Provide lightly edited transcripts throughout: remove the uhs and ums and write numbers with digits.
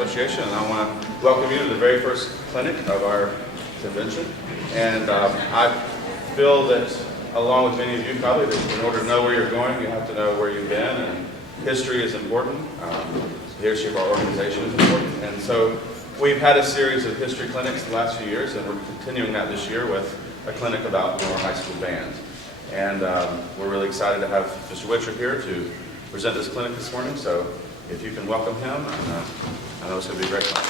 Association, and I want to welcome you to the very first clinic of our convention. And I feel that, along with many of you probably, that in order to know where you're going, you have to know where you've been, and history is important. The history of our organization is important. And so we've had a series of history clinics the last few years, and we're continuing that this year with a clinic about Lenoir High School band. And we're really excited to have Mr. Witcher here to present this clinic this morning. So if you can welcome him, and, I know it's going to be a great one.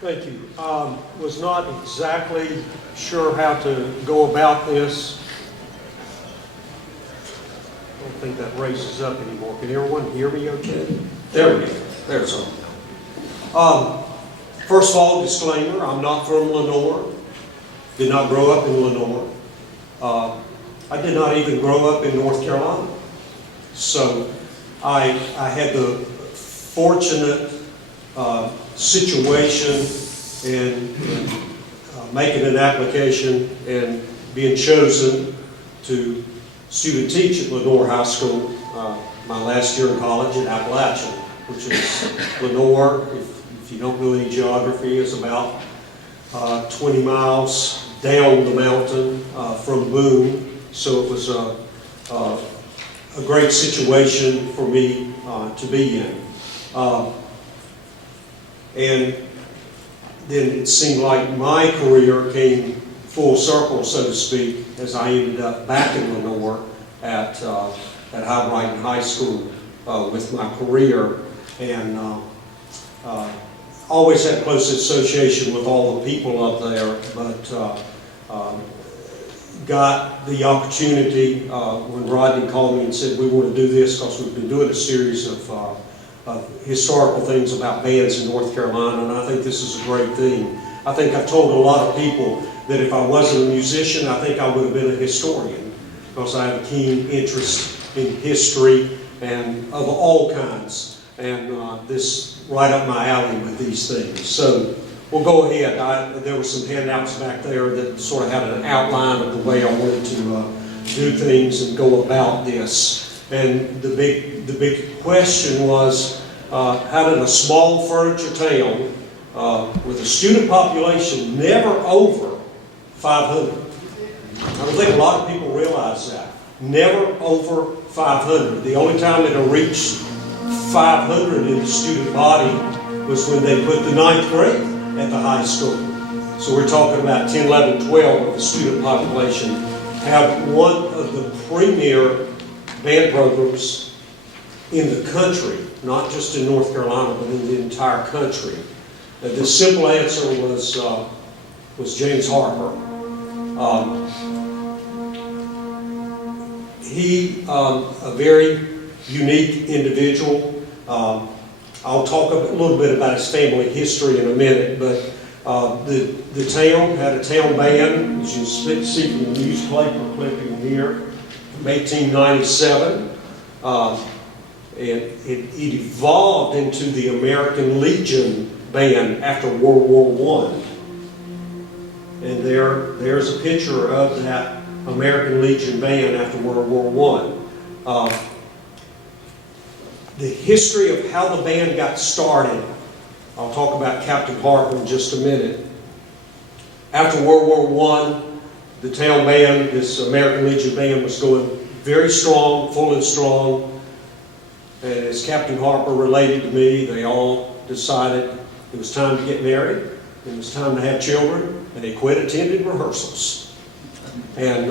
Thank you. Was not exactly sure how to go about this. I don't think that raises up anymore. Can everyone hear me okay? There we go. There's one. First of all, disclaimer, I'm not from Lenoir. Did not grow up in Lenoir. I did not even grow up in North Carolina. So I had the fortunate situation in making an application and being chosen to student teach at Lenoir High School my last year in college at Appalachian, which is Lenoir, if you don't know any geography, is about 20 miles down the mountain from Boone. So it was a great situation for me to be in. And then it seemed like my career came full circle, so to speak, as I ended up back in Lenoir at Brighton High School with my career, and always had close association with all the people up there, but got the opportunity when Rodney called me and said, we want to do this because we've been doing a series of historical things about bands in North Carolina, and I think this is a great thing. I think I've told a lot of people that if I wasn't a musician, I think I would have been a historian, because I have a keen interest in history and of all kinds, and this right up my alley with these things. So we'll go ahead. There were some handouts back there that sort of had an outline of the way I wanted to do things and go about this. And the big question was, how did a small furniture town with a student population never over 500? I don't think a lot of people realize that. Never over 500. The only time it reached 500 in the student body was when they put the 9th grade at the high school. So we're talking about 10, 11, 12 of the student population have one of the premier band programs in the country, not just in North Carolina, but in the entire country. The simple answer was James Harper. He, a very unique individual. I'll talk a little bit about his family history in a minute, but the town had a town band, as you see from the newspaper clipping here, from 1897. And it evolved into the American Legion band after World War I. And there's a picture of that American Legion band after World War I. The history of how the band got started, I'll talk about Captain Harper in just a minute. After World War I, the town band, this American Legion band, was going very strong, full and strong. And as Captain Harper related to me, they all decided it was time to get married, it was time to have children, and they quit attending rehearsals. And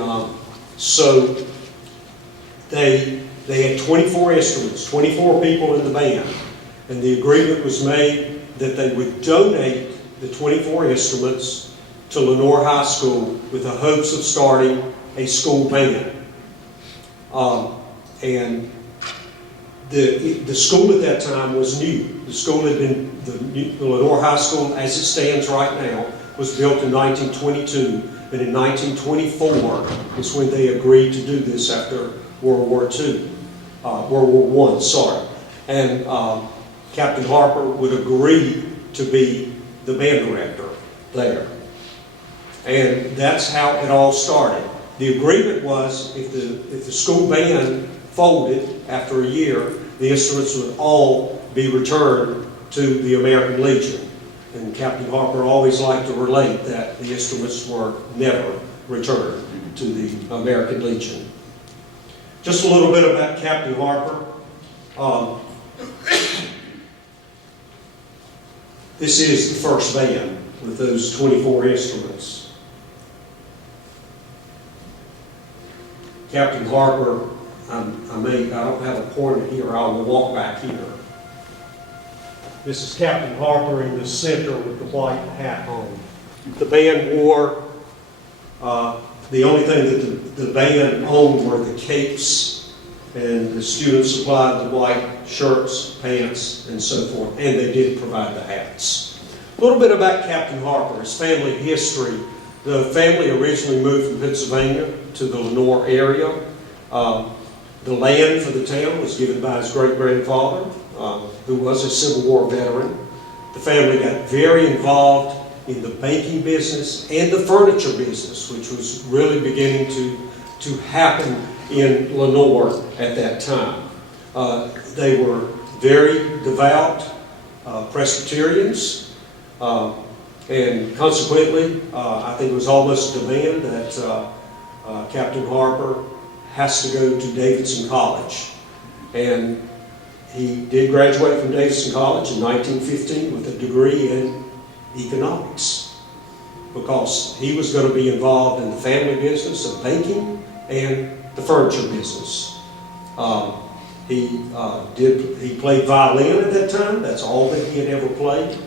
so they had 24 instruments, 24 people in the band, and the agreement was made that they would donate the 24 instruments to Lenoir High School with the hopes of starting a school band. And the school at that time was new. The school had been, the Lenoir High School as it stands right now, was built in 1922, and in 1924 is when they agreed to do this after World War I, sorry. And Captain Harper would agree to be the band director there. And that's how it all started. The agreement was if the school band folded after a year, the instruments would all be returned to the American Legion. And Captain Harper always liked to relate that the instruments were never returned to the American Legion. Just a little bit about Captain Harper. This is the first band with those 24 instruments. Captain Harper, I don't have a pointer here, I will walk back here. This is Captain Harper in the center with the white hat on. The band wore, the only thing that the band owned were the capes, and the students supplied the white shirts, pants, and so forth, and they did provide the hats. A little bit about Captain Harper, his family history. The family originally moved from Pennsylvania to the Lenoir area. The land for the town was given by his great-grandfather, who was a Civil War veteran. The family got very involved in the banking business and the furniture business, which was really beginning to happen in Lenoir at that time. They were very devout Presbyterians, and consequently, I think it was almost a demand that Captain Harper has to go to Davidson College. And he did graduate from Davidson College in 1915 with a degree in economics, because he was going to be involved in the family business of banking and the furniture business. He played violin at that time. That's all that he had ever played.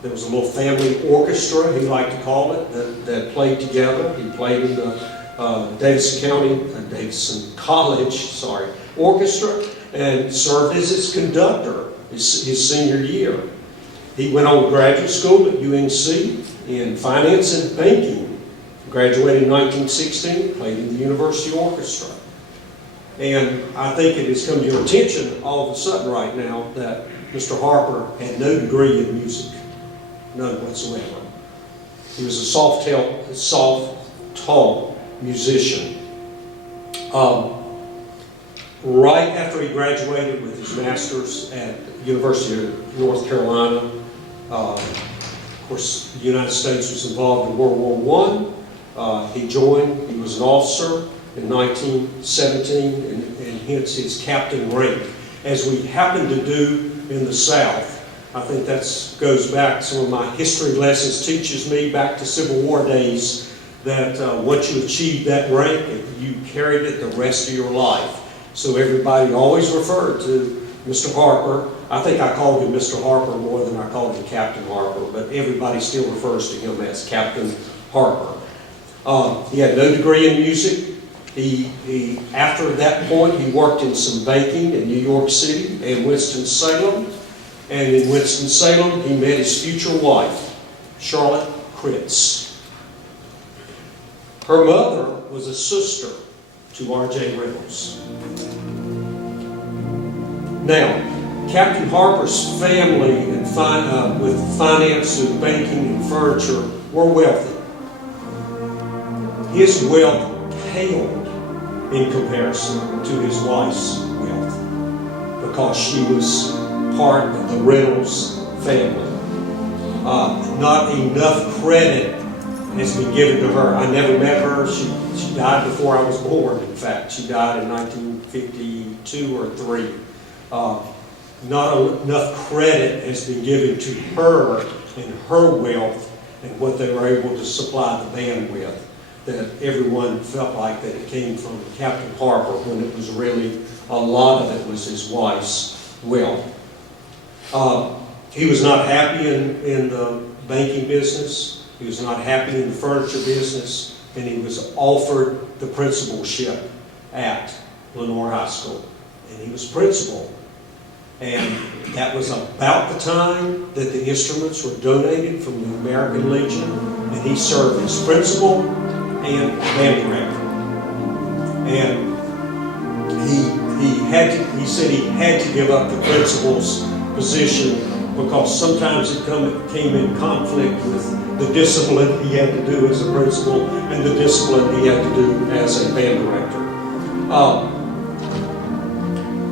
There was a little family orchestra, he liked to call it, that played together. He played in the Davidson College orchestra, and served as its conductor his senior year. He went on to graduate school at UNC in finance and banking. Graduated in 1916, played in the University Orchestra. And I think it has come to your attention all of a sudden right now that Mr. Harper had no degree in music, none whatsoever. He was a soft-taught musician. Right after he graduated with his master's at the University of North Carolina, of course, the United States was involved in World War I. He was an officer in 1917, and hence his captain rank. As we happen to do in the South, I think that goes back, some of my history lessons teaches me back to Civil War days, that once you achieved that rank, you carried it the rest of your life. So everybody always referred to Mr. Harper. I think I called him Mr. Harper more than I called him Captain Harper, but everybody still refers to him as Captain Harper. He had no degree in music. After that point, he worked in some banking in New York City and Winston-Salem. And in Winston-Salem, he met his future wife, Charlotte Kritz. Her mother was a sister to R.J. Reynolds. Now, Captain Harper's family and with finance and banking and furniture were wealthy. His wealth paled in comparison to his wife's wealth, because she was part of the Reynolds family. Not enough credit has been given to her. I never met her. She died before I was born, in fact. She died in 1952 or 3. Not enough credit has been given to her and her wealth and what they were able to supply the band with, that everyone felt like that it came from Captain Harper, when it was really, a lot of it was his wife's wealth. He was not happy in the banking business. He was not happy in the furniture business, and he was offered the principalship at Lenoir High School, and he was principal. And that was about the time that the instruments were donated from the American Legion, and he served as principal and band director. And he said he had to give up the principal's position, because sometimes it came in conflict with the discipline he had to do as a principal and the discipline he had to do as a band director.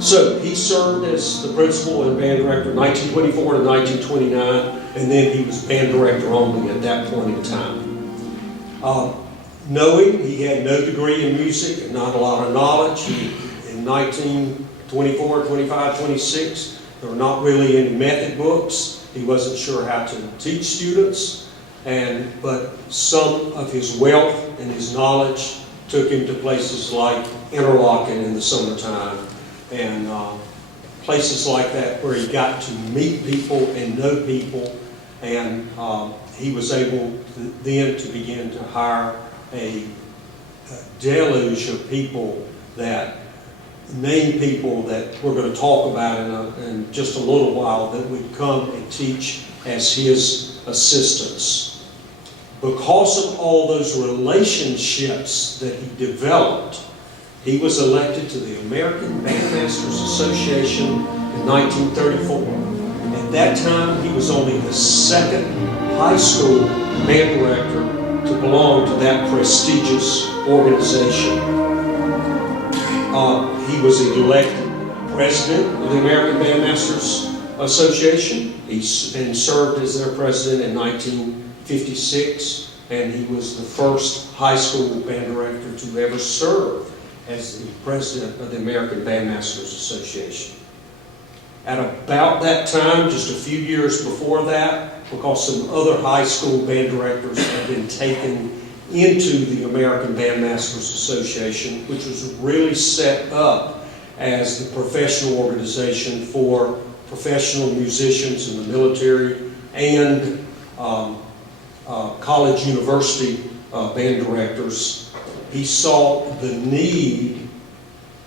So he served as the principal and band director 1924 to 1929, and then he was band director only at that point in time. Knowing he had no degree in music and not a lot of knowledge, in 1924, 25, 26, there were not really any method books. He wasn't sure how to teach students, but some of his wealth and his knowledge took him to places like Interlaken in the summertime, and places like that where he got to meet people and know people, and he was able then to begin to hire a deluge of people name people that we're going to talk about in just a little while, that would come and teach as his assistants. Because of all those relationships that he developed, he was elected to the American Bandmasters Association in 1934. At that time, he was only the second high school band director to belong to that prestigious organization. He was elected president of the American Bandmasters Association and served as their president in 1956, and he was the first high school band director to ever serve as the president of the American Bandmasters Association. At about that time, just a few years before that, because some other high school band directors had been taken into the American Bandmasters Association, which was really set up as the professional organization for professional musicians in the military and college university band directors. He saw the need,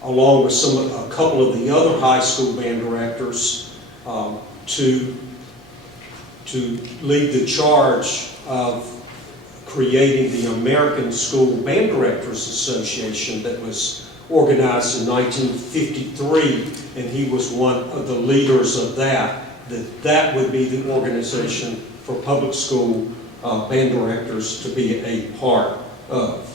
along with a couple of the other high school band directors, to lead the charge of creating the American School Band Directors Association that was organized in 1953, and he was one of the leaders of that would be the organization for public school band directors to be a part of.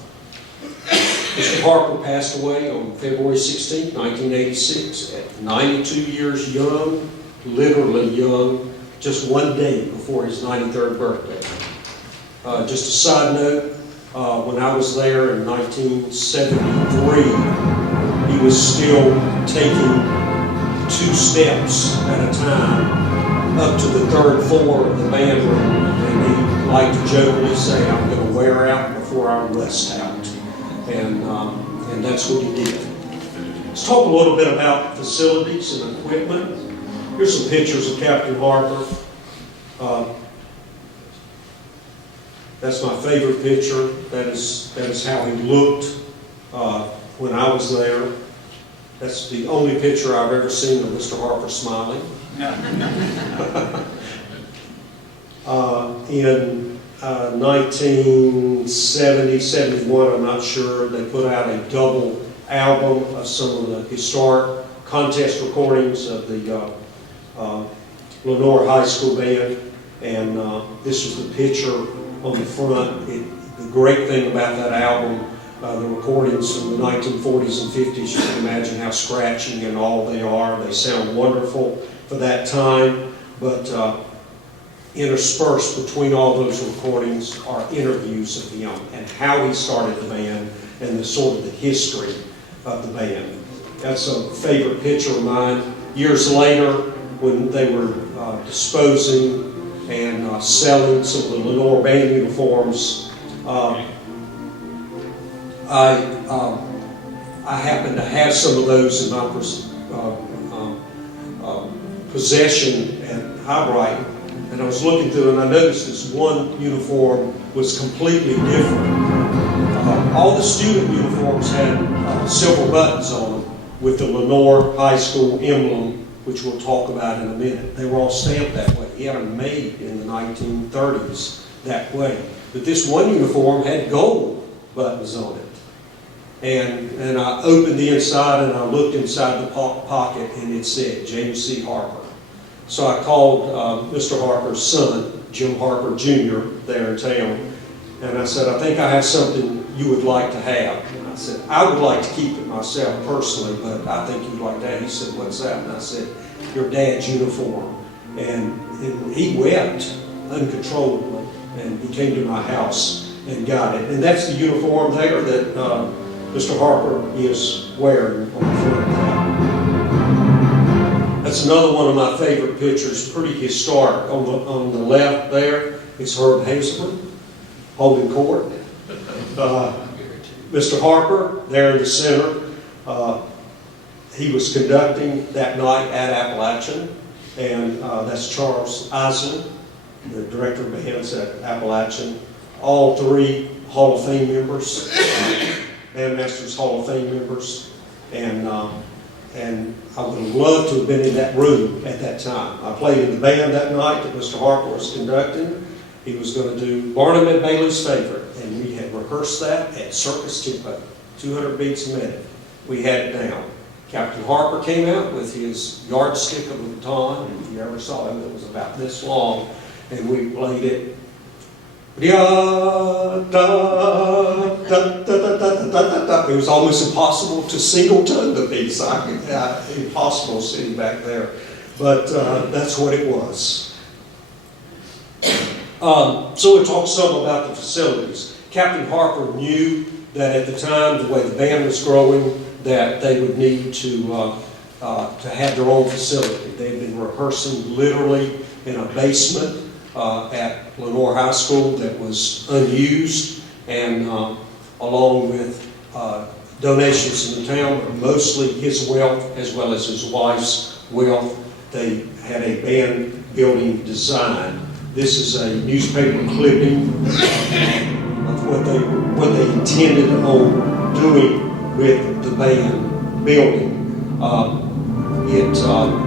Mr. Harper passed away on February 16, 1986, at 92 years young, literally young, just one day before his 93rd birthday. Just a side note, when I was there in 1973, he was still taking 2 steps at a time up to the 3rd floor of the band room, and he liked to jokingly say, "I'm going to wear out before I rust out." And that's what he did. Let's talk a little bit about facilities and equipment. Here's some pictures of Captain Harper. That's my favorite picture. That is how he looked when I was there. That's the only picture I've ever seen of Mr. Harper smiling. In 1970, 71, I'm not sure, they put out a double album of some of the historic contest recordings of the Lenoir High School Band, and this was the picture on the front. The great thing about that album, the recordings from the 1940s and 50s, you can imagine how scratchy and all they are. They sound wonderful for that time, but interspersed between all those recordings are interviews of him and how he started the band and the sort of the history of the band. That's a favorite picture of mine. Years later, when they were disposing and selling some of the Lenoir band uniforms, I happened to have some of those in my possession at Highbright, and I was looking through and I noticed this one uniform was completely different. All the student uniforms had silver buttons on them with the Lenoir High School emblem, which we'll talk about in a minute. They were all stamped that way. He had them made in the 1930s that way. But this one uniform had gold buttons on it. And I opened the inside and I looked inside the pocket and it said James C. Harper. So I called Mr. Harper's son, Jim Harper Jr. there in town. And I said, I think I have something you would like to have. And I said, I would like to keep it myself personally, but I think you'd like that. He said, what's that? And I said, your dad's uniform. And he wept uncontrollably, and he came to my house and got it. And that's the uniform there that Mr. Harper is wearing on the front of that. That's another one of my favorite pictures, pretty historic. On the left there is Herb Hazelman holding court. Mr. Harper there in the center, he was conducting that night at Appalachian, and that's Charles Isley, the director of bands at Appalachian. All three Hall of Fame members, Bandmasters Hall of Fame members, and I would have loved to have been in that room at that time. I played in the band that night that Mr. Harper was conducting. He was going to do Barnum and Bailey's Favorite, and we had rehearsed that at Circus Tempo, 200 beats a minute. We had it down. Captain Harper came out with his yardstick of a baton, and if you ever saw him, it was about this long, and we played it. It was almost impossible to single tone the piece. Impossible sitting back there, but that's what it was. So we talked some about the facilities. Captain Harper knew that at the time, the way the band was growing, that they would need to have their own facility. They had been rehearsing literally in a basement at Lenoir High School that was unused, and along with donations in the town, but mostly his wealth as well as his wife's wealth, they had a band building design. This is a newspaper clipping of what they intended on doing with the band building.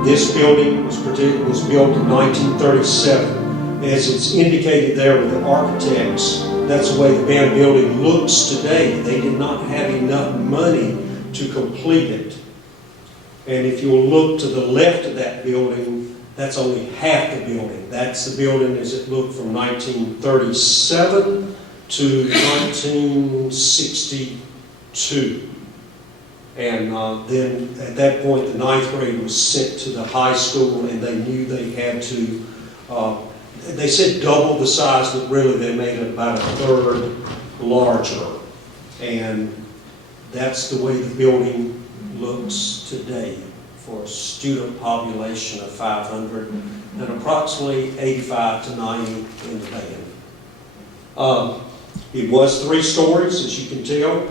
This building was built in 1937. As it's indicated there with the architects, that's the way the band building looks today. They did not have enough money to complete it. And if you'll look to the left of that building, that's only half the building. That's the building as it looked from 1937 to 1962. And then at that point, the 9th grade was sent to the high school, and they knew they had to, they said double the size, but really they made it about a third larger. And that's the way the building looks today for a student population of 500 and approximately 85 to 90 in the band. It was 3 stories, as you can tell.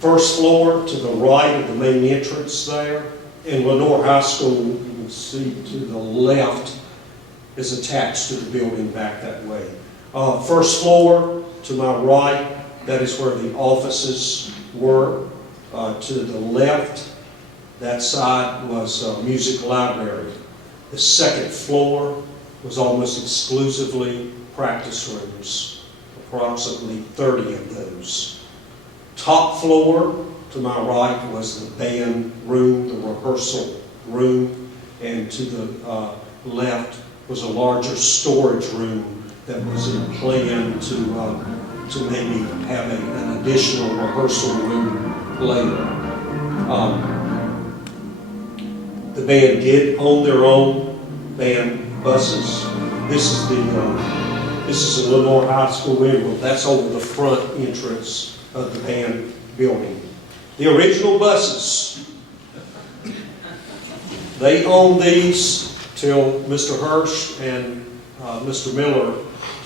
First floor to the right of the main entrance there. In Lenoir High School, you can see to the left is attached to the building back that way. First floor to my right, that is where the offices were. To the left, that side was a music library. The second floor was almost exclusively practice rooms, approximately 30 of those. Top floor to my right was the band room, the rehearsal room, and to the left was a larger storage room that was in plan to maybe have an additional rehearsal room later. The band did own their own band buses. This is the Lenoir High School emblem. That's over the front entrance of the band building. The original buses, they owned these till Mr. Hirsch and Mr. Miller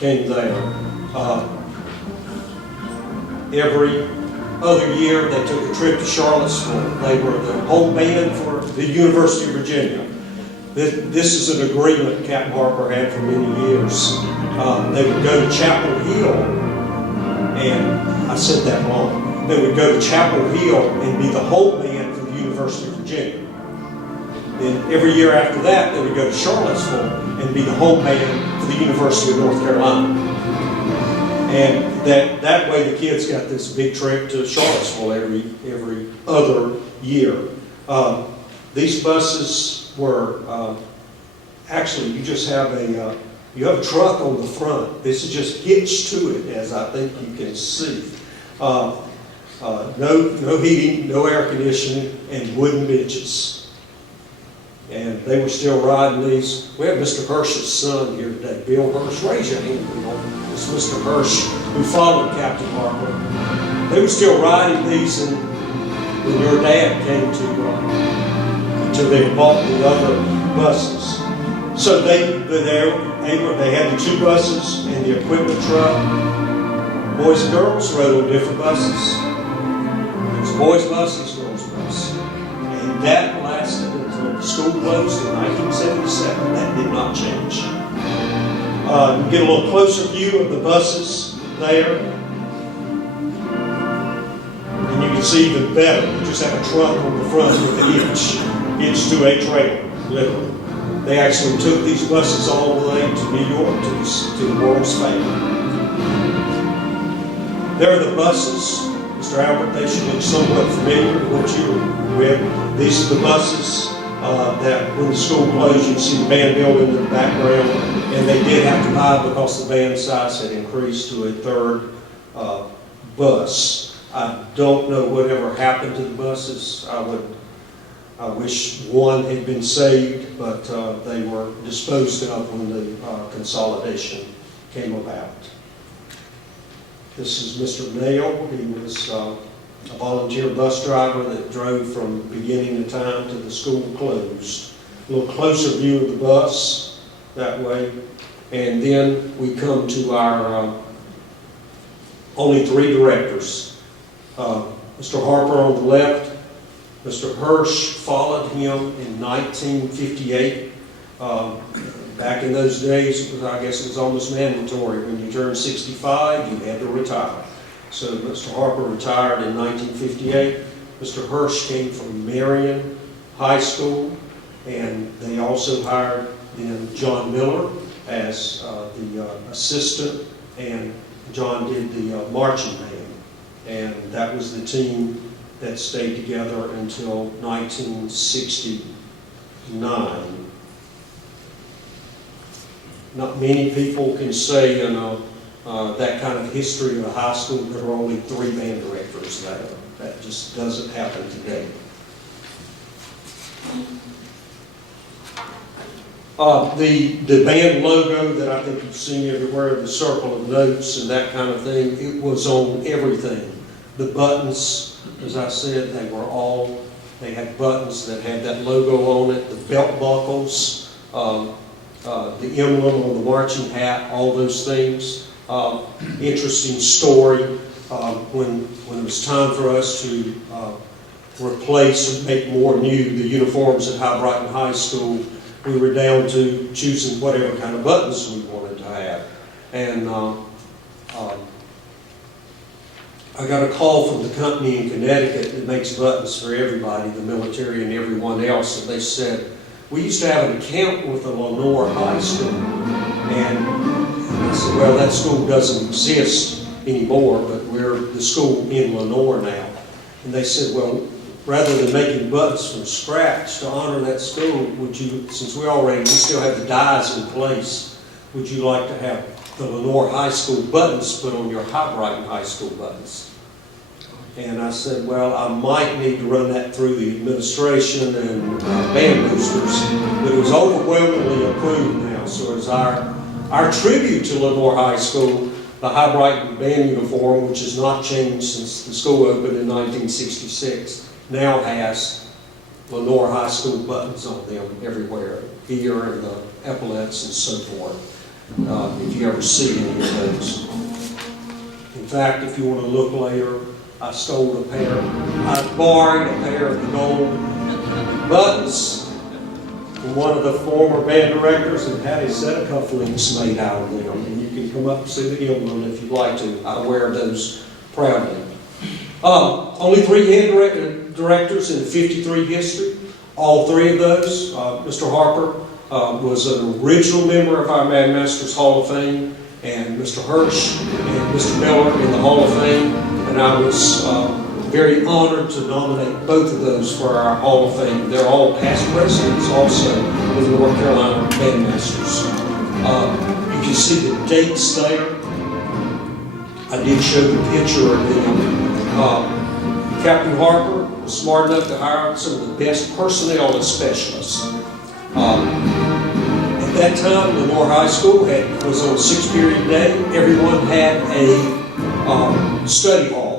came there. Every other year they took a trip to Charlottesville. They were the home band for the University of Virginia. This is an agreement Captain Harper had for many years. They would go to Chapel Hill, and I said that wrong. They would go to Chapel Hill and be the home band for the University of Virginia. Then every year after that, they would go to Charlottesville and be the home band for the University of North Carolina. And that way the kids got this big trip to Charlottesville every other year. These buses were actually, you just have you have a truck on the front. This is just hitched to it, as I think you can see. No heating, no air conditioning, and wooden benches. And they were still riding these. We have Mr. Hirsch's son here today, Bill Hirsch. Raise your hand, Bill. It's Mr. Hirsch who followed Captain Harper. They were still riding these when your dad came to they bought the other buses. So they had the two buses and the equipment truck. Boys and girls rode on different buses. There's boys' buses, girls' bus. And that lasted until the school closed in 1977. That did not change. You get a little closer view of the buses there. And you can see even better. You just have a truck on the front with a hitch to a trailer, literally. They actually took these buses all the way to New York, to the World's Fair. There are the buses. Mr. Albert, they should look somewhat familiar to what you were with. These are the buses that when the school closed, you can see the band building in the background. And they did have to buy because the band size had increased to a third bus. I don't know whatever happened to the buses. I wish one had been saved, but they were disposed of when the consolidation came about. This is Mr. Nail. He was a volunteer bus driver that drove from beginning of time to the school closed. A little closer view of the bus that way. And then we come to our only three directors. Mr. Harper on the left. Mr. Hirsch followed him in 1958. Back in those days, I guess it was almost mandatory. When you turned 65, you had to retire. So Mr. Harper retired in 1958. Mr. Hirsch came from Marion High School, and they also hired then John Miller as the assistant, and John did the marching band. And that was the team that stayed together until 1969. Not many people can say in that kind of history of a high school there are only three band directors there. That just doesn't happen today. The band logo that I think you've seen everywhere, the circle of notes and that kind of thing, it was on everything. The buttons, as I said, they had buttons that had that logo on it, the belt buckles, the emblem on the marching hat, all those things. Interesting story, when it was time for us to replace and make more new the uniforms at High Brighton High School, we were down to choosing whatever kind of buttons we wanted to have. And I got a call from the company in Connecticut that makes buttons for everybody, the military and everyone else, and they said, we used to have an account with the Lenoir High School. And I said, well, that school doesn't exist anymore, but we're the school in Lenoir now. And they said, well, rather than making buttons from scratch to honor that school, would you, since we still have the dies in place, would you like to have the Lenoir High School buttons put on your High Brighton High School buttons? And I said, well, I might need to run that through the administration and band boosters, but it was overwhelmingly approved now. So as our tribute to Lenoir High School, the High Brighton band uniform, which has not changed since the school opened in 1966, now has Lenoir High School buttons on them everywhere, here and the epaulets and so forth, if you ever see any of those. In fact, if you want to look later, I borrowed a pair of the gold buttons from one of the former band directors and had a set of cufflinks made out of them. And you can come up and see the emblem if you'd like to. I wear those proudly. Only three band directors in 53 history. All three of those, Mr. Harper was an original member of our Bandmasters Hall of Fame, and Mr. Hirsch and Mr. Miller in the Hall of Fame. And I was very honored to nominate both of those for our Hall of Fame. They're all past presidents also of the North Carolina Bandmasters. You can see the dates there. I did show the picture of them. Captain Harper was smart enough to hire some of the best personnel and specialists. At that time, Lenoir High School was on a 6-period day. Everyone had a study hall.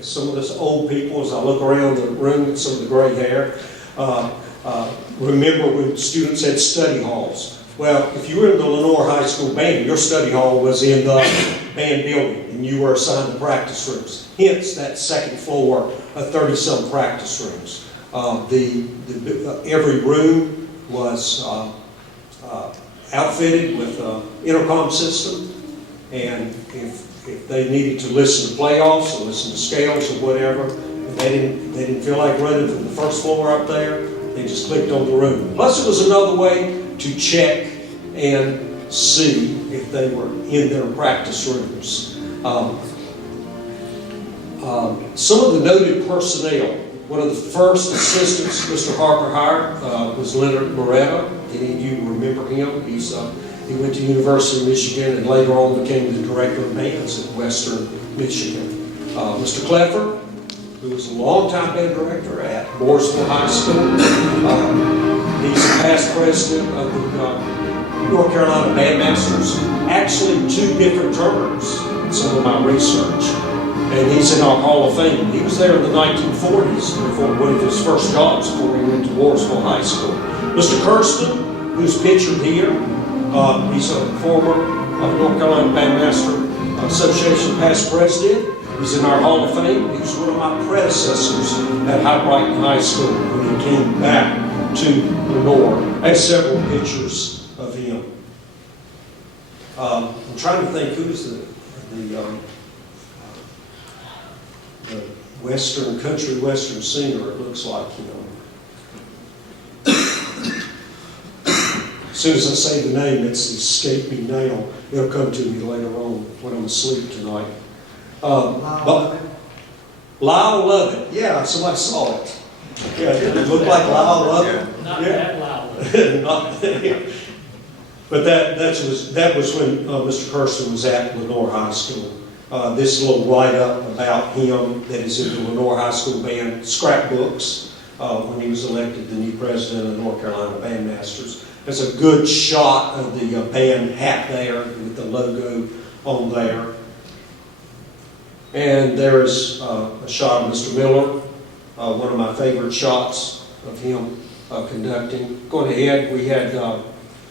Some of us old people, as I look around the room at some of the gray hair, remember when students had study halls. Well, if you were in the Lenoir High School band, your study hall was in the band building, and you were assigned to practice rooms. Hence, that second floor of 30-some practice rooms. Every room was outfitted with an intercom system, and if they needed to listen to playoffs or listen to scales or whatever, and they didn't feel like running from the first floor up there, they just clicked on the room. Plus, it was another way to check and see if they were in their practice rooms. Some of the noted personnel. One of the first assistants Mr. Harper hired was Leonard Moretta. Any of you remember him? He went to University of Michigan and later on became the director of bands at Western Michigan. Mr. Cleffer, who was a longtime band director at Mooresville High School. He's the past president of the North Carolina Bandmasters. Actually, 2 different terms in some of my research. And he's in our Hall of Fame. He was there in the 1940s for one of his first jobs before he went to Mooresville High School. Mr. Kirsten, who's pictured here, he's a former North Carolina Bandmaster Association past president. He's in our Hall of Fame. He was one of my predecessors at Brighton High School when he came back to Lenoir. I have several pictures of him. I'm trying to think who's the country western singer. It looks like, As soon as I say the name, it's escaped me now. It'll come to me later on when I'm asleep tonight. Lyle Lovett. Yeah, somebody saw it. Yeah, did it look like Lyle Lovett? Not that Lyle. But that was when Mr. Kirsten was at Lenoir High School. This little write-up about him that is in the Lenoir High School band scrapbooks when he was elected the new president of the North Carolina Bandmasters. There's a good shot of the band hat there with the logo on there. And there's a shot of Mr. Miller, one of my favorite shots of him conducting. Going ahead, we had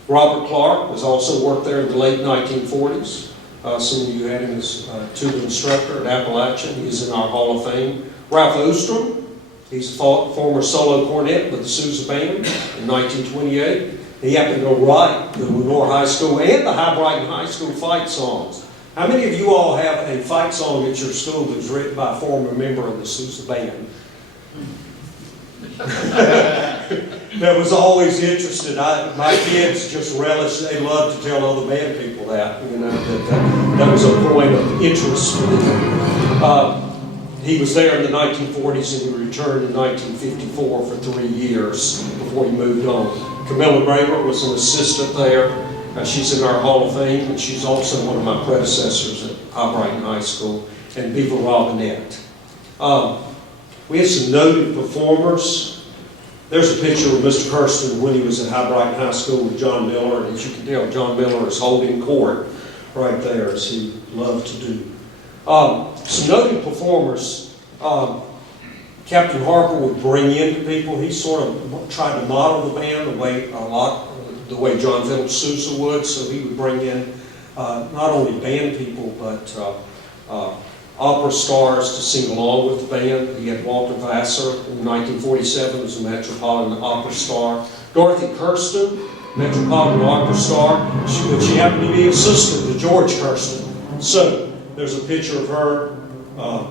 Robert Clark, was also worked there in the late 1940s. Some of you had him as tuba instructor at Appalachian. He's in our Hall of Fame. Ralph Ostrom, he's a former solo cornet with the Sousa Band in 1928. He happened to write the Lenoir High School and the Brighton High School fight songs. How many of you all have a fight song at your school that was written by a former member of the Sousa Band? That was always interested. My kids just relished, they loved to tell other band people that, that was a point of interest for them. He was there in the 1940s and he returned in 1954 for 3 years before he moved on. Camilla Braver was an assistant there. She's in our Hall of Fame, and she's also one of my predecessors at Brighton High School, and Beaver Robinette. We had some noted performers. There's a picture of Mr. Kirsten when he was at Brighton High School with John Miller, and as you can tell, John Miller is holding court right there, as he loved to do. Some noted performers. Captain Harper would bring in people. He sort of tried to model the band the way John Phillips Sousa would. So he would bring in not only band people, but opera stars to sing along with the band. He had Walter Vassar in 1947 as a Metropolitan Opera star. Dorothy Kirsten, Metropolitan Opera star. She happened to be a sister to George Kirsten. So there's a picture of her,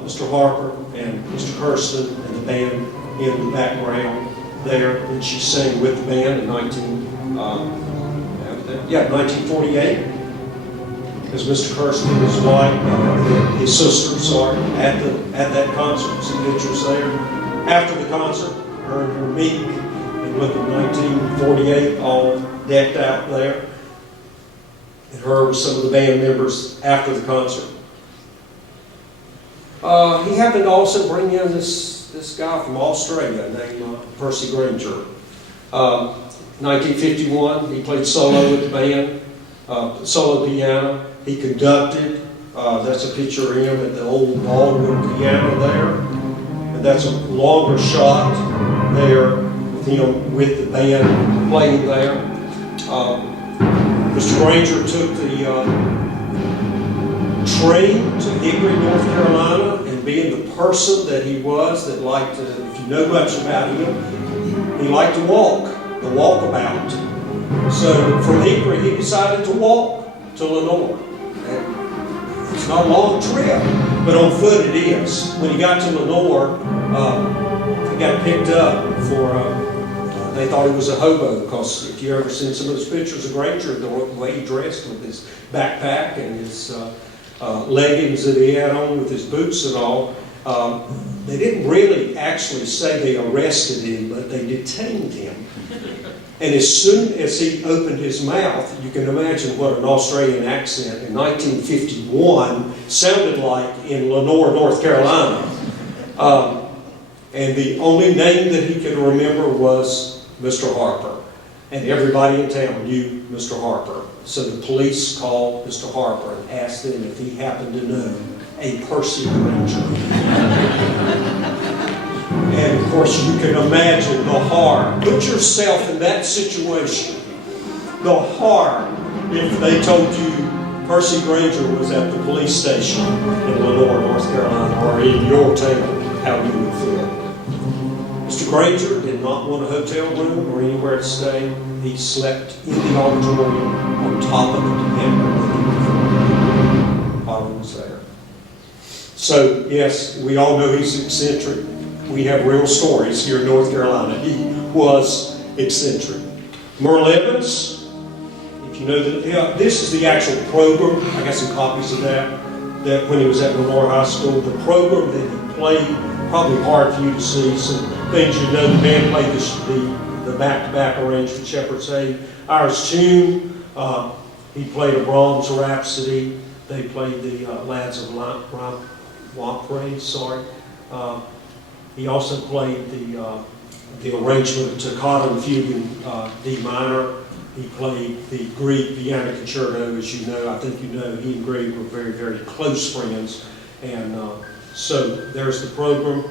Mr. Harper, and Mr. Kirsten and the band in the background there. And she sang with the band in 1948. as Mr. Kirsten and his wife, his sister, sorry, at that concert. Some pictures there. After the concert, her and her Meek, and look at 1948, all decked out there. And her with some of the band members after the concert. He happened to also bring in this guy from Australia named Percy Granger. 1951, he played solo with the band, solo piano. He conducted. That's a picture of him at the old Baldwin piano there. And that's a longer shot there with him with the band playing there. Mr. Granger took the train to Hickory, North Carolina, and being the person that he was, that liked to, if you know much about him, he liked to walk, the walkabout. So from Hickory, he decided to walk to Lenoir. And it's not a long trip, but on foot it is. When he got to Lenoir, he got picked up for, they thought he was a hobo, because if you ever seen some of those pictures of Granger, the way he dressed with his backpack and his leggings that he had on with his boots and all, they didn't really actually say they arrested him, but they detained him. And as soon as he opened his mouth, you can imagine what an Australian accent in 1951 sounded like in Lenoir, North Carolina. And the only name that he could remember was Mr. Harper. And everybody in town knew Mr. Harper. So the police called Mr. Harper and asked him if he happened to know a Percy Granger. And of course you can imagine the harm. Put yourself in that situation. The harm if they told you Percy Granger was at the police station in Lenoir, North Carolina, or in your town, how you would feel. Mr. Granger did not want a hotel room or anywhere to stay. He slept in the auditorium on top of the piano while he was there. So, yes, we all know he's eccentric. We have real stories here in North Carolina. He was eccentric. Merle Evans, if you know that, this is the actual program. I got some copies of that when he was at Lenoir High School. The program that he played, probably hard for you to see. Some things you know, the band played the back-to-back arrangement, Shepherd's Hay, Irish Tune. He played a Brahms Rhapsody. They played the Lads of Wampray, sorry. He also played the arrangement of Toccata and Fugue in D minor. He played the Grieg Piano Concerto, as you know. I think you know he and Grieg were very, very close friends. And so there's the program.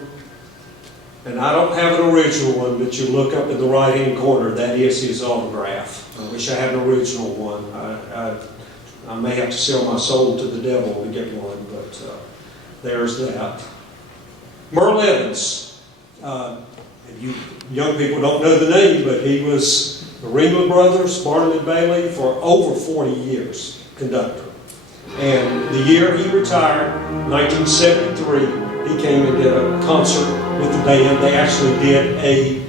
And I don't have an original one, but you look up in the right-hand corner, that is his autograph. I wish I had an original one. I may have to sell my soul to the devil to get one, but there's that. Merle Evans. You young people don't know the name, but he was the Ringling Brothers, Barnum and Bailey, for over 40 years, conductor. And the year he retired, 1973, he came and did a concert with the band. They actually did a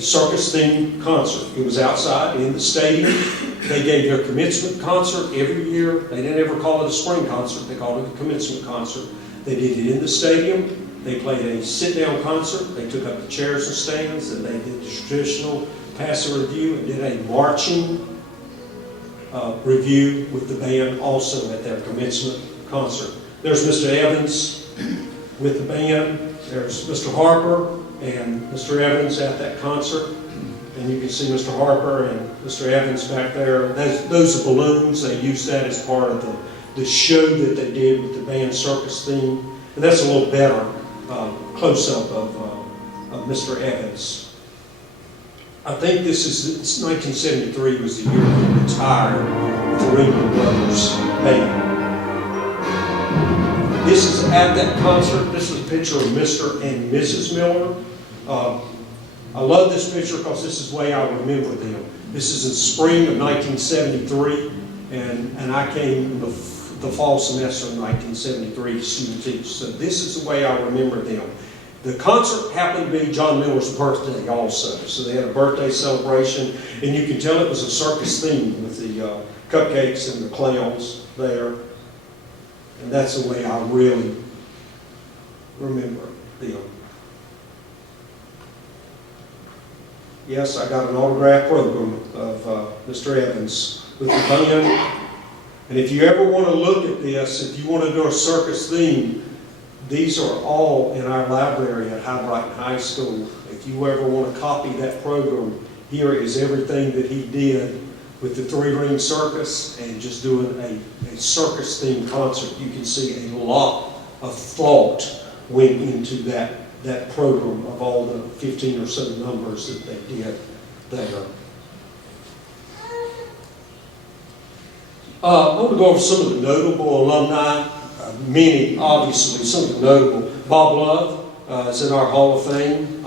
circus-themed concert. It was outside in the stadium. They gave their commencement concert every year. They didn't ever call it a spring concert. They called it a commencement concert. They did it in the stadium. They played a sit-down concert. They took up the chairs and stands, and they did the traditional pass a review and did a marching review with the band also at their commencement concert. There's Mr. Evans with the band. There's Mr. Harper and Mr. Evans at that concert. And you can see Mr. Harper and Mr. Evans back there. Those are balloons. They used that as part of the show that they did with the band circus theme. And that's a little better close-up of Mr. Evans. I think it's 1973 was the year he retired with the Ringling Brothers band. This is at that concert. This is a picture of Mr. and Mrs. Miller. I love this picture because this is the way I remember them. This is in spring of 1973, and I came in the fall semester of 1973 to student teach. So this is the way I remember them. The concert happened to be John Miller's birthday also, so they had a birthday celebration, and you can tell it was a circus theme with the cupcakes and the clowns there. And that's the way I really remember them. Yes, I got an autograph program of Mr. Evans with the band. And if you ever want to look at this, if you want to do a circus theme, these are all in our library at Brighton High School. If you ever want to copy that program, here is everything that he did with the three-ring circus and just doing a circus-themed concert. You can see a lot of thought went into that program of all the 15 or so numbers that they did there. I want to go over some of the notable alumni. Many, obviously, some of the notable. Bob Love is in our Hall of Fame.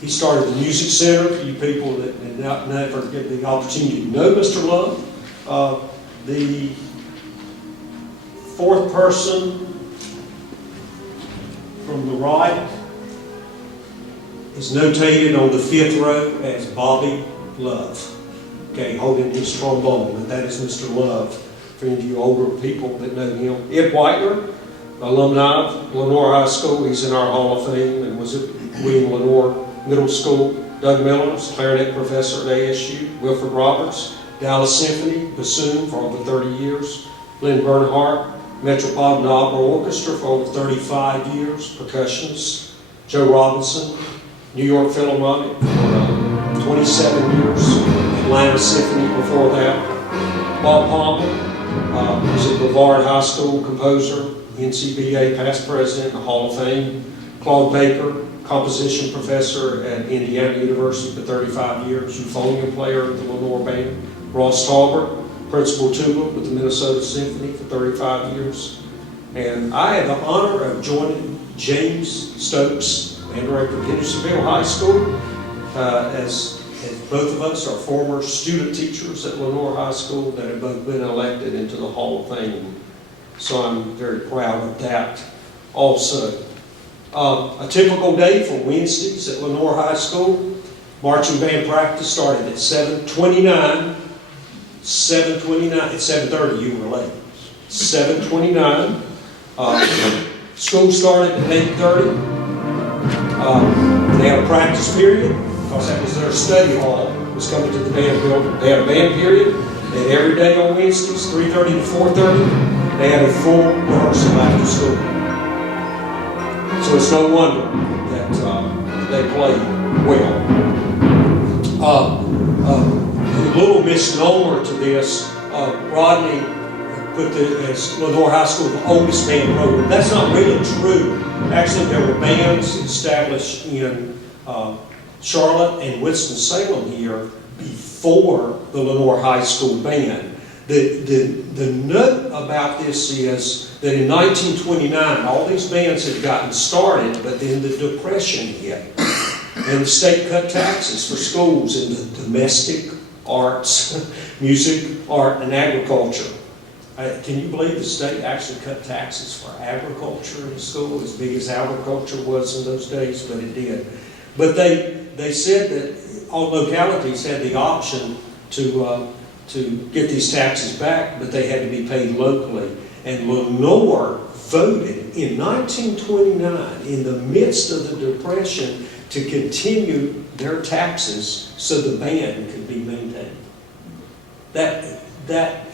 He started the Music Center. For you people that did not never get the opportunity to know Mr. Love. The fourth person from the right is notated on the fifth row as Bobby Love. Okay, holding his trombone, and that is Mr. Love. For any of you older people that know him. Ed Whitener, alumni of Lenoir High School. He's in our Hall of Fame and was at William Lenoir Middle School. Doug Miller, clarinet professor at ASU. Wilford Roberts, Dallas Symphony, bassoon for over 30 years. Lynn Bernhardt, Metropolitan Opera Orchestra for over 35 years, percussionist. Joe Robinson, New York Philharmonic for 27 years. Atlanta Symphony before that. Bob Palmer was at Brevard High School, composer, NCBA past president, in the Hall of Fame. Claude Baker, composition professor at Indiana University for 35 years, euphonium player at the Lenoir Band. Ross Talbert, principal tuba with the Minnesota Symphony for 35 years. And I had the honor of joining James Stokes, band director of Hendersonville High School, as both of us are former student teachers at Lenoir High School that have both been elected into the Hall of Fame. So I'm very proud of that also. A typical day for Wednesdays at Lenoir High School. Marching band practice started at 7:29. 7:29, at 7:30 you were late. 7:29. School started at 8:30. They had a practice period because that was their study hall, was coming to the band building. They had a band period. They had every day on Wednesdays, 3:30 to 4:30. They had a full rehearsal after school. So it's no wonder that they played well. A little misnomer to this, Rodney put as Lenoir High School the oldest band program. That's not really true. Actually, there were bands established in Charlotte and Winston-Salem here before the Lenoir High School band. The note about this is that in 1929, all these bands had gotten started, but then the Depression hit. And the state cut taxes for schools in the domestic arts, music, art, and agriculture. Can you believe the state actually cut taxes for agriculture in school, as big as agriculture was in those days? But it did. But they said that all localities had the option to get these taxes back, but they had to be paid locally. And Lenoir voted in 1929, in the midst of the Depression, to continue their taxes so the band could be maintained. That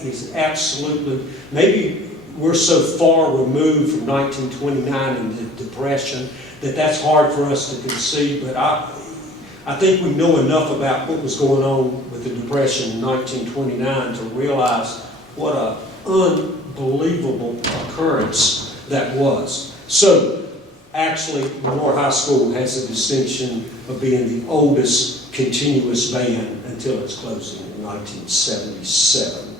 is absolutely, maybe we're so far removed from 1929 and the Depression that that's hard for us to conceive, but I think we know enough about what was going on with the Depression in 1929 to realize what an unbelievable occurrence that was. So, actually, Lenoir High School has the distinction of being the oldest continuous band until its closing in 1977.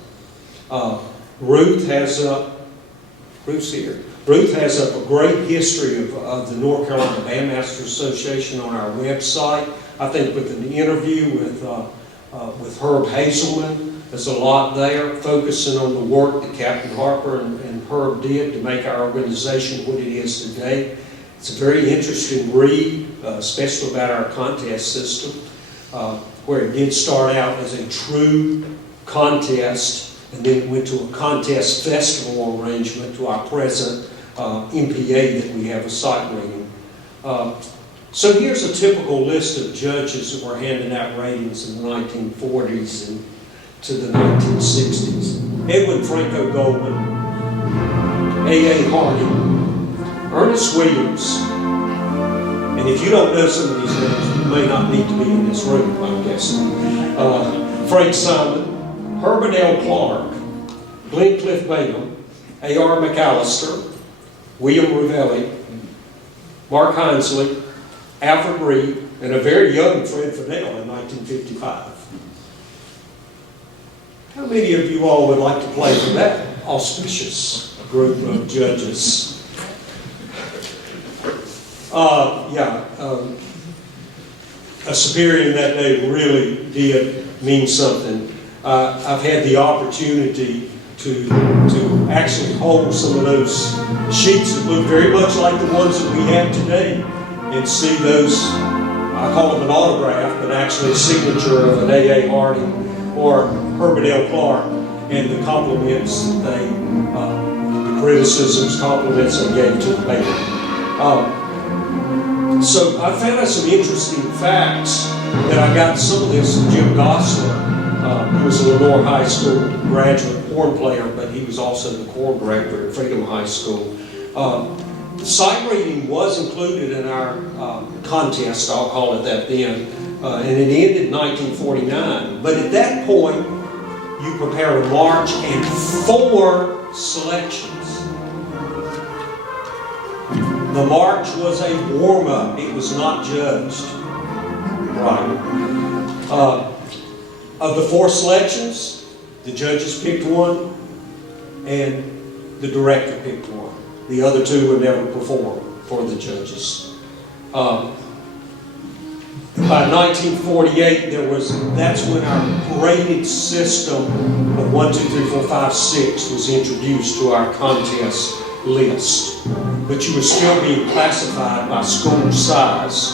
Ruth's here. Ruth has a great history of the North Carolina Bandmasters Association on our website. I think with an interview with Herb Hazelman There's a lot there, focusing on the work that Captain Harper and Herb did to make our organization what it is today. It's a very interesting read, especially about our contest system, where it did start out as a true contest, and then went to a contest festival arrangement to our present MPA that we have a sight reading. So here's a typical list of judges that were handing out ratings in the 1940s and to the 1960s. Edwin Franco Goldman, A.A. Harding, Ernest Williams, and if you don't know some of these names, you may not need to be in this room, I'm guessing. Frank Simon, Herbert L. Clark, Glenn Cliff Bingham, A.R. McAllister, William Ravelli, Mark Hinesley, Alfred Reed, and a very young Fred Fidel in 1955. How many of you all would like to play for that auspicious group of judges? A Superior that day really did mean something. I've had the opportunity to actually hold some of those sheets that look very much like the ones that we have today and see those, I call them an autograph, but actually a signature of an A.A. Harding or Herbert L. Clark, and the compliments that they, the criticisms, compliments they gave to the band. So I found out some interesting facts that I got some of this from Jim Gosler, who was a Lenoir High School graduate horn player, but he was also the choir director at Freedom High School. Sight reading was included in our contest, I'll call it that then, and it ended in 1949. But at that point, you prepare a march and 4 selections. The march was a warm-up. It was not judged. Right. Of the 4 selections, the judges picked one, and the director picked one. The other 2 would never perform for the judges. By 1948, that's when our graded system of 1, 2, 3, 4, 5, 6 was introduced to our contest list. But you were still being classified by school size.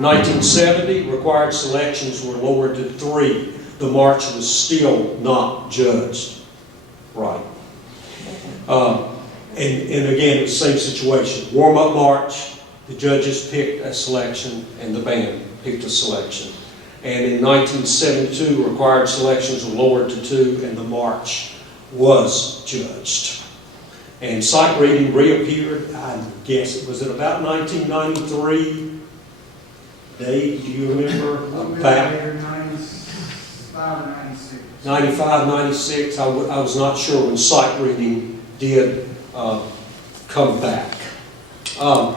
1970, required selections were lowered to 3. The march was still not judged. Right. And again, it's the same situation. Warm-up march, the judges picked a selection, and the band picked a selection. And in 1972, required selections were lowered to 2, and the march was judged. And sight reading reappeared, I guess it was at about 1993. Dave, do you remember? About 95 or 96. 95, 96. I was not sure when sight reading did come back. So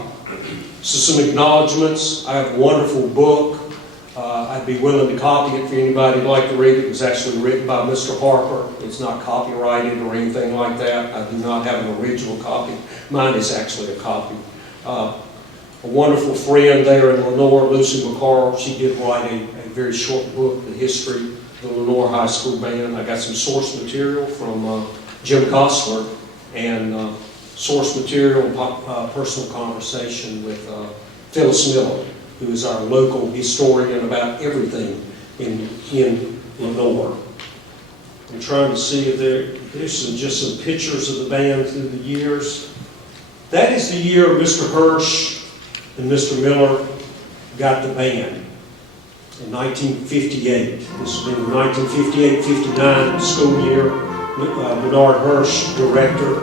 some acknowledgments. I have a wonderful book. I'd be willing to copy it for anybody who'd like to read it. It was actually written by Mr. Harper. It's not copyrighted or anything like that. I do not have an original copy. Mine is actually a copy. A wonderful friend there in Lenoir, Lucy McCarl, she did write a very short book, The History of the Lenoir High School Band. I got some source material from Jim Gosler and source material and personal conversation with Phyllis Miller, who is our local historian about everything in Lenoir. I'm trying to see if there's just some pictures of the band through the years. That is the year Mr. Hirsch and Mr. Miller got the band in 1958. This was in the 1958-59 school year. Bernard Hirsch, director.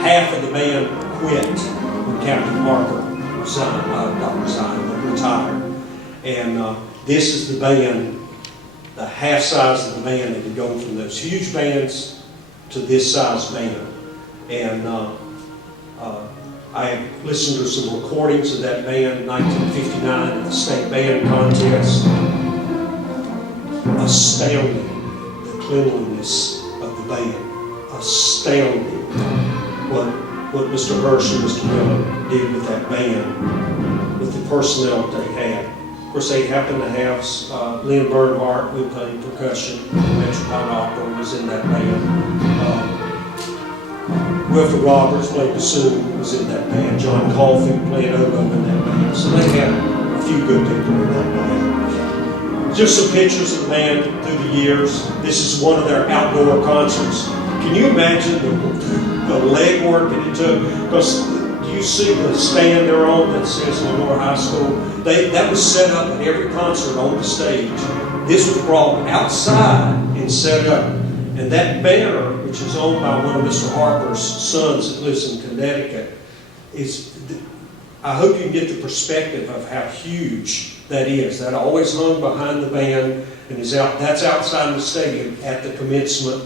Half of the band quit when Captain Harper resigned, not resigned, but retired. And this is the band, the half size of the band that had gone from those huge bands to this size band. And I have listened to some recordings of that band in 1959 at the state band contest. Astounding, the cleanliness of the band. Astounding what Mr. Hirsch and Mr. Miller did with that band, with the personnel that they had. Of course, they happened to have Lynn Bernhardt, who played percussion. Metropolitan Opera was in that band. Wilford Roberts played bassoon, was in that band. John Coffey played oboe in that band. So they had a few good people in that band. Just some pictures of the band through the years. This is one of their outdoor concerts. Can you imagine the legwork that it took? Because do you see the stand they're on that says Lenoir High School? That was set up at every concert on the stage. This was brought outside and set up. And that banner, which is owned by one of Mr. Harper's sons that lives in Connecticut, I hope you can get the perspective of how huge that is. That always hung behind the band and that's outside the stadium at the commencement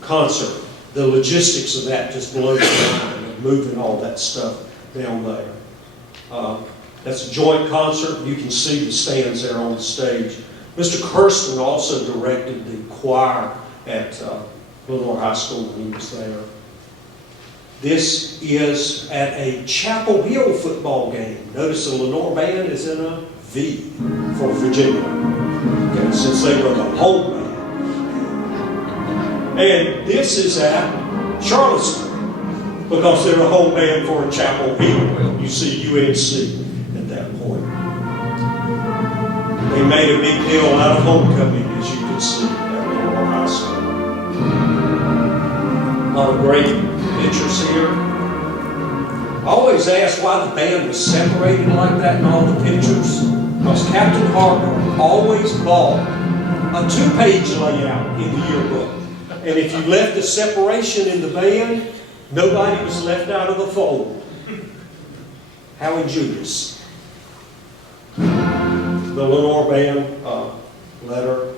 concert. The logistics of that just blows my mind, of moving all that stuff down there. That's a joint concert. You can see the stands there on the stage. Mr. Kirsten also directed the choir at Lenoir High School when he was there. This is at a Chapel Hill football game. Notice the Lenoir band is in a V for Virginia. Okay, since they were the home band. And this is at Charlottesville, because they're a home band for Chapel Hill. You see UNC at that point. They made a big deal out of homecoming, as you can see at Lenoir High School. A lot of great pictures here. I always ask why the band was separated like that in all the pictures, because Captain Harper always bought a 2-page layout in the yearbook. And if you left the separation in the band, nobody was left out of the fold. How ingenious. The Lenoir band letter.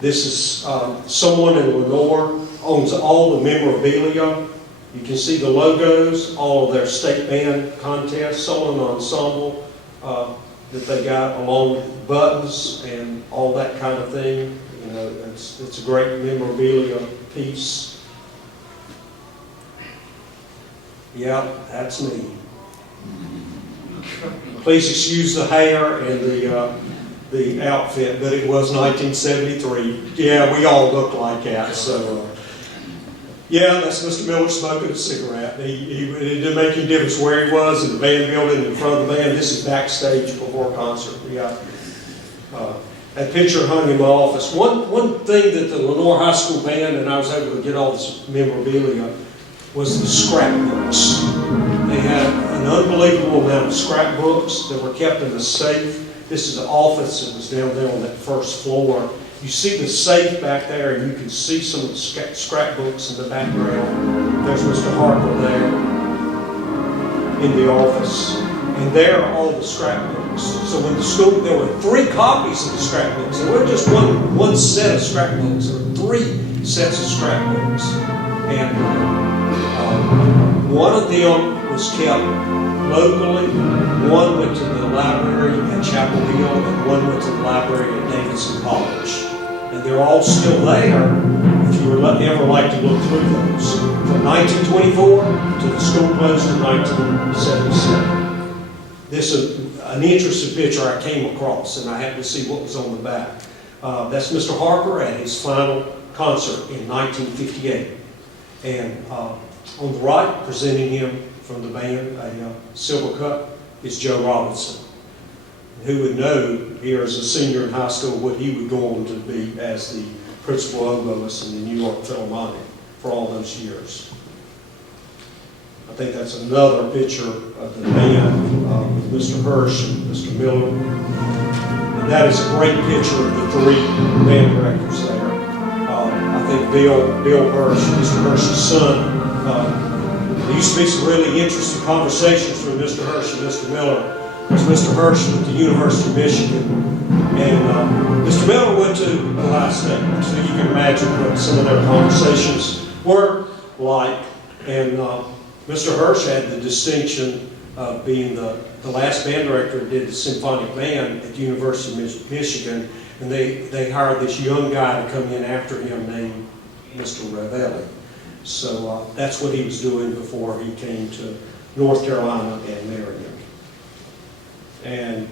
This is someone in Lenoir owns all the memorabilia. You can see the logos, all of their state band contests, solo and ensemble that they got, along with buttons and all that kind of thing. You know, it's a great memorabilia piece. Yeah, that's me. Please excuse the hair and the outfit, but it was 1973. Yeah, we all look like that. So, yeah, that's Mr. Miller smoking a cigarette. It didn't make any difference where he was in the band building, in front of the band. This is backstage before concert. We got that picture hung in my office. One thing that the Lenoir High School band, and I was able to get all this memorabilia, was the scrapbooks. They had an unbelievable amount of scrapbooks that were kept in the safe. This is the office that was down there on that first floor. You see the safe back there, and you can see some of the scrapbooks in the background. There's Mr. Harper there in the office. And there are all the scrapbooks. So when the school, there were 3 copies of the scrapbooks. There wasn't just one set of scrapbooks. There were 3 sets of scrapbooks. And one of them was kept locally. One went to the library at Chapel Hill, and one went to the library at Davidson College. And they're all still there if you would ever like to look through those. From 1924 to the school closed in 1977. This is an interesting picture I came across, and I happened to see what was on the back. That's Mr. Harper at his final concert in 1958. And on the right, presenting him from the band, a silver cup, is Joe Robinson. Who would know here as a senior in high school what he would go on to be as the principal oboist in the New York Philharmonic for all those years. I think that's another picture of the band with Mr. Hirsch and Mr. Miller. And that is a great picture of the 3 band directors there. I think Bill Hirsch, Mr. Hirsch's son, there used to be some really interesting conversations between Mr. Hirsch and Mr. Miller. There's Mr. Hirsch at the University of Michigan, and Mr. Miller went to Ohio State, so you can imagine what some of their conversations were like. And Mr. Hirsch had the distinction of being the last band director that did the symphonic band at the University of Michigan, and they hired this young guy to come in after him named Mr. Ravelli. So that's what he was doing before he came to North Carolina and Marion. And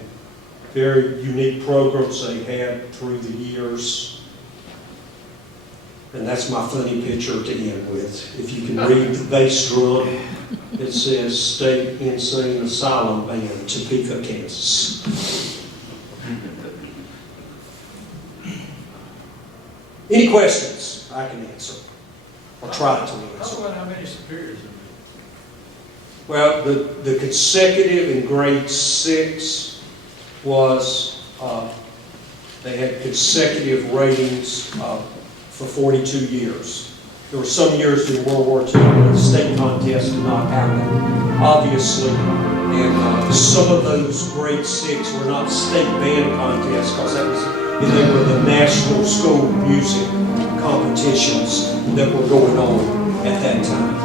very unique programs they had through the years. And that's my funny picture to end with. If you can read the bass drum, it says State Insane Asylum Band, Topeka, Kansas. Any questions I can answer? I'll try to How answer. about how many superiors? Well, the consecutive in grade 6 was, they had consecutive ratings for 42 years. There were some years during World War II where the state contest did not happen, obviously. And some of those grade 6 were not state band contests because they were the national school music competitions that were going on at that time.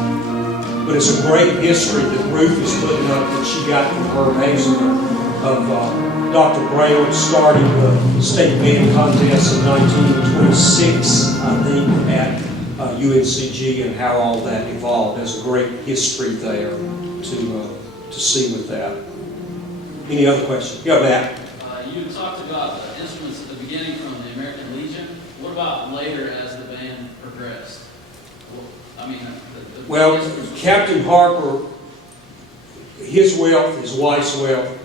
But it's a great history that Ruth is putting up that she got from her Hazelner of Dr. Brown starting the state band contest in 1926, I think, at UNCG, and how all that evolved. There's a great history there to see with that. Any other questions? Yeah, Matt. You talked about instruments at the beginning from the American Legion. What about later as the band progressed? Well, I mean, Well, Captain Harper, his wealth, his wife's wealth,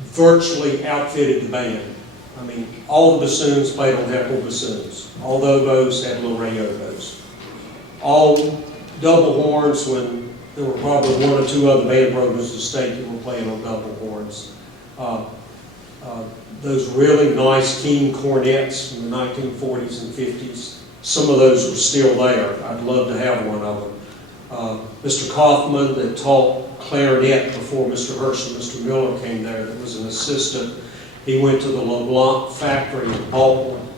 virtually outfitted the band. I mean, all the bassoons played on Heckle bassoons. All the oboes had Luray oboes. All double horns, when there were probably one or two other band programs in the state that were playing on double horns. Those really nice keen cornets from the 1940s and 50s, some of those are still there. I'd love to have one of them. Mr. Kaufman, that taught clarinet before Mr. Hirsch and Mr. Miller came there, that was an assistant. He went to the LeBlanc factory and bought one,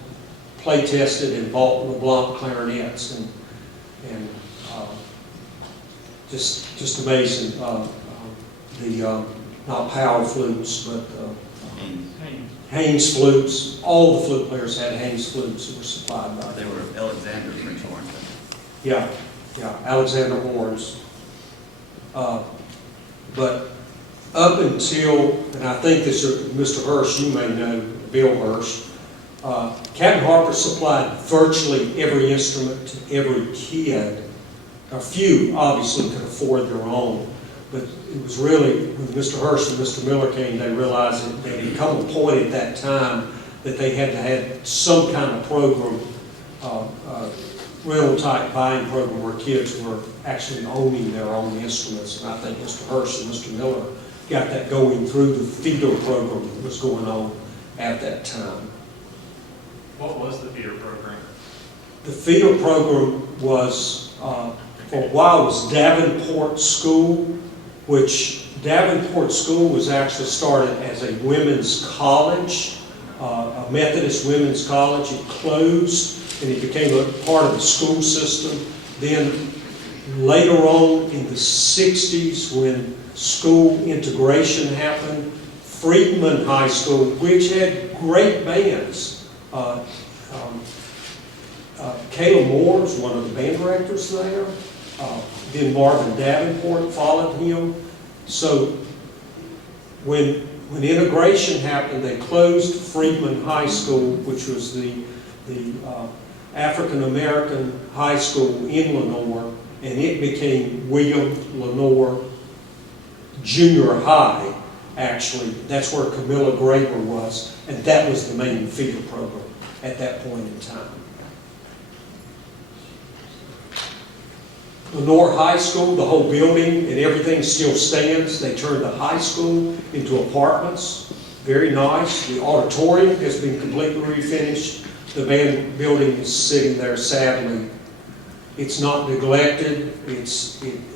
play tested and bought LeBlanc clarinets, and just amazing. Not power flutes, but Haynes flutes. All the flute players had Haynes flutes that were supplied by They were Alexander French horns. Yeah, Alexander horns. But up until, and I think this is Mr. Hirsch, you may know, Bill Hirsch, Captain Harper supplied virtually every instrument to every kid. A few obviously could afford their own, but it was really, when Mr. Hirsch and Mr. Miller came, they realized that they had come a point at that time that they had to have some kind of program, rental type buying program where kids were actually owning their own instruments. And I think Mr. Hirsch and Mr. Miller got that going through the feeder program that was going on at that time. What was the feeder program? The feeder program was, for a while, was Davenport School, which Davenport School was actually started as a women's college, a Methodist women's college. It closed and it became a part of the school system. Then later on in the 60s, when school integration happened, Friedman High School, which had great bands. Kayla Moore was one of the band directors there. Then Marvin Davenport followed him. So when integration happened, they closed Friedman High School, which was the African American high school in Lenoir, and it became William Lenoir Junior High. Actually, that's where Camilla Graber was, and that was the main feeder program at that point in time. Lenoir High School, the whole building and everything still stands. They turned the high school into apartments. Very nice. The auditorium has been completely refinished. The band building is sitting there sadly. It's not neglected. It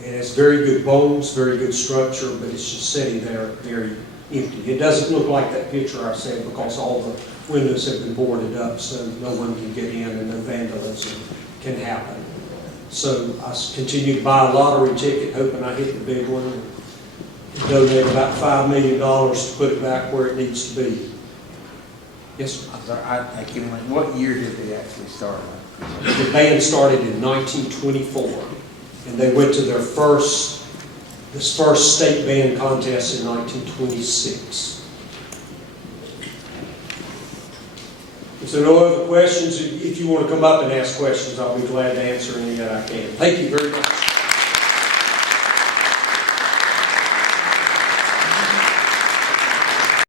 has very good bones, very good structure, but it's just sitting there very empty. It doesn't look like that picture I said because all the windows have been boarded up so no one can get in and no vandalism can happen. So I continue to buy a lottery ticket hoping I hit the big one and donate about $5 million to put it back where it needs to be. Yes, sir. I'm sorry, I can't remember. What year did they actually start? The band started in 1924, and they went to their first state band contest in 1926. If there are no other questions, if you want to come up and ask questions, I'll be glad to answer any that I can. Thank you very much.